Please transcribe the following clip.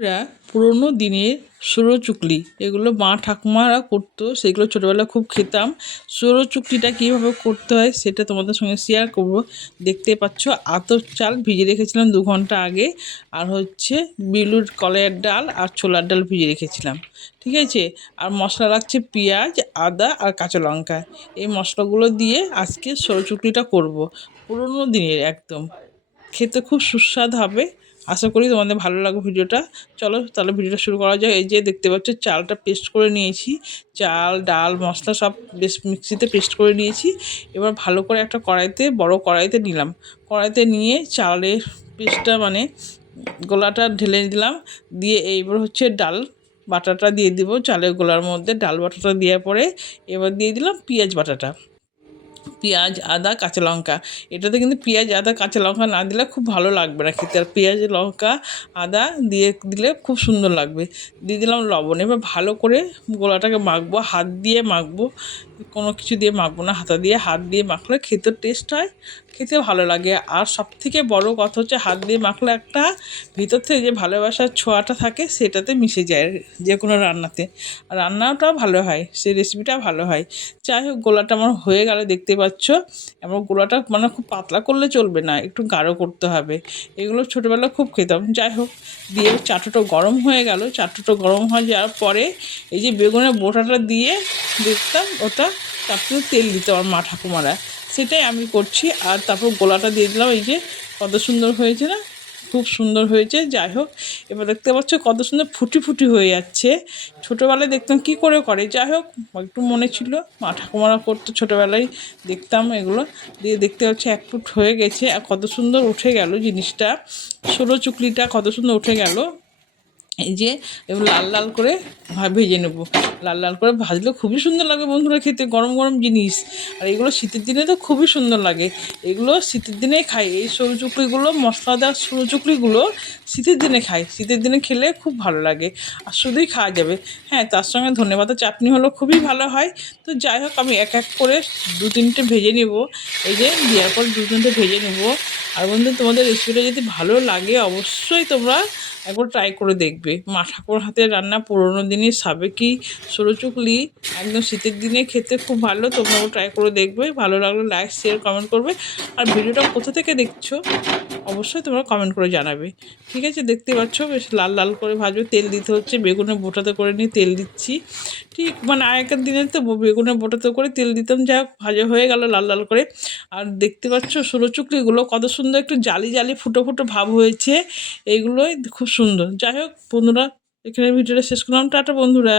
এরা পুরোনো দিনের সুরো চুকলি এগুলো মা ঠাকুমারা করতো, সেগুলো ছোটোবেলা খুব খেতাম। সুরো চুকলিটা কীভাবে করতে হয় সেটা তোমাদের সঙ্গে শেয়ার করব। দেখতে পাচ্ছ, আতর চাল ভিজে রেখেছিলাম দু ঘণ্টা আগে। আর হচ্ছে বিলুর কলের ডাল আর ছোলার ডাল ভিজে রেখেছিলাম। ঠিক আছে? আর মশলা লাগছে পেঁয়াজ, আদা আর কাঁচা লঙ্কা। এই মশলাগুলো দিয়ে আজকে সরো চুকলিটা করব। পুরোনো দিনের একদম। খেতে খুব সুস্বাদ হবে। আশা করি তোমাদের ভালো লাগবে ভিডিওটা। চলো তাহলে ভিডিওটা শুরু করা যায় এই যে দেখতে পাচ্ছ, চালটা পেস্ট করে নিয়েছি। চাল, ডাল, মশলা সব বেশ মিক্সিতে পেস্ট করে নিয়েছি। এবার ভালো করে একটা কড়াইতে, বড় কড়াইতে নিলাম। কড়াইতে নিয়ে চালের পেস্টটা মানে গোলাটা ঢেলে দিলাম। দিয়ে এইবার হচ্ছে ডাল বাটাটা দিয়ে দিব চালের গোলার মধ্যে। ডাল বাটাটা দেওয়ার পরে এবার দিয়ে দিলাম পেঁয়াজ বাটাটা। পেঁয়াজ, আদা, কাঁচা লঙ্কা। এটাতে কিন্তু পেঁয়াজ, আদা, কাঁচা লঙ্কা না দিলে খুব ভালো লাগবে না খেতে। আর পেঁয়াজ, লঙ্কা, আদা দিয়ে দিলে খুব সুন্দর লাগবে। দিয়ে দিলাম লবণ। এবার ভালো করে গোলাটাকে মাখবো, হাত দিয়ে মাখবো, কোনো কিছু দিয়ে মাখবো না, হাতা দিয়ে হাত দিয়ে মাখলে খেতে টেস্ট হয়, খেতে ভালো লাগে। আর সব থেকে বড় কথা হচ্ছে হাত দিয়ে মাখলে একটা ভিতর থেকে যে ভালোবাসার ছোঁয়াটা থাকে সেটাতে মিশে যায় যে কোনো রান্নাতে রান্নাটাও ভালো হয়, সেই রেসিপিটা ভালো হয়। যাই হোক, গোলাটা আমার হয়ে গেল, দেখতে পাচ্ছ এবং গোলাটা মানে খুব পাতলা করলে চলবে না, একটু গাঢ় করতে হবে। এগুলো ছোটোবেলা খুব খেতাম। যাই হোক, দিয়ে চাটুটো গরম হয়ে গেল। চাটুটো গরম হয়ে যাওয়ার পরে এই যে বেগুনের বোটাটা দিয়ে দেখতাম, ওটা তারপরে তেল দিতাম আমার মা ঠাকুমারা। সেটাই আমি করছি। আর তারপর গোলাটা দিয়ে দিলাম। এই যে কত সুন্দর হয়েছে না? খুব সুন্দর হয়েছে, যাই হোক। এবার দেখতে পাচ্ছ কত সুন্দর ফুটি ফুটি হয়ে যাচ্ছে। ছোটোবেলায় দেখতাম কি করে করে, যাই হোক, একটু মনে ছিল, মা ঠাকুমারা করতো ছোটোবেলায় দেখতাম এগুলো। দিয়ে দেখতে পাচ্ছি এক ফুট হয়ে গেছে, আর কত সুন্দর উঠে গেল জিনিসটা। ষোলো চুকলিটা কত সুন্দর উঠে গেল। এই যে লাল লাল করে ভেজে নেব। লাল লাল করে ভাজলে খুবই সুন্দর লাগে বন্ধুরা খেতে, গরম গরম জিনিস। আর এগুলো শীতের দিনে তো খুবই সুন্দর লাগে। এগুলো শীতের দিনে খাই। এই সরু চুকলিগুলো মশলাদার সরু চুকলিগুলো শীতের দিনে খাই। শীতের দিনে খেলে খুব ভালো লাগে। আর শুধুই খাওয়া যাবে। হ্যাঁ তার সঙ্গে ধন্যবাদ চাটনি হলো খুবই ভালো হয়। তো যাই হোক, আমি এক এক করে দু তিনটে ভেজে নেব। এই যে দেওয়ার পর দু তিনটে ভেজে নেব। আর বন্ধু, তোমাদের রেসিপিটা যদি ভালো লাগে, অবশ্যই তোমরা একবার ট্রাই করে দেখবে। মা ঠাকুর হাতের রান্না পুরোনো দিনের সাবেকি সরু চুকলি একদম শীতের দিনে খেতে খুব ভালো তোমরাও ট্রাই করে দেখবে। ভালো লাগলে লাইক শেয়ার কমেন্ট করবে। আর ভিডিওটা কোথা থেকে দেখছ অবশ্যই তোমরা কমেন্ট করে জানাবে। ঠিক আছে, দেখতে পাচ্ছ বেশ লাল লাল করে ভাজবে। তেল দিতে হচ্ছে, বেগুনের বোটাতে করে নিয়ে তেল দিচ্ছি। ঠিক মানে আগেকার দিনে তো বেগুনের বোটাতে করে তেল দিতাম, যা ভাজা হয়ে গেল লাল লাল করে। আর দেখতে পাচ্ছ সরু চুকলিগুলো কত সুন্দর একটু জালি জালি, ফুটো ফুটো ভাব হয়েছে। এইগুলোই খুব সুন্দর। যাই হোক বন্ধুরা এখানে ভিডিওটা শেষ করলাম। টাটা বন্ধুরা।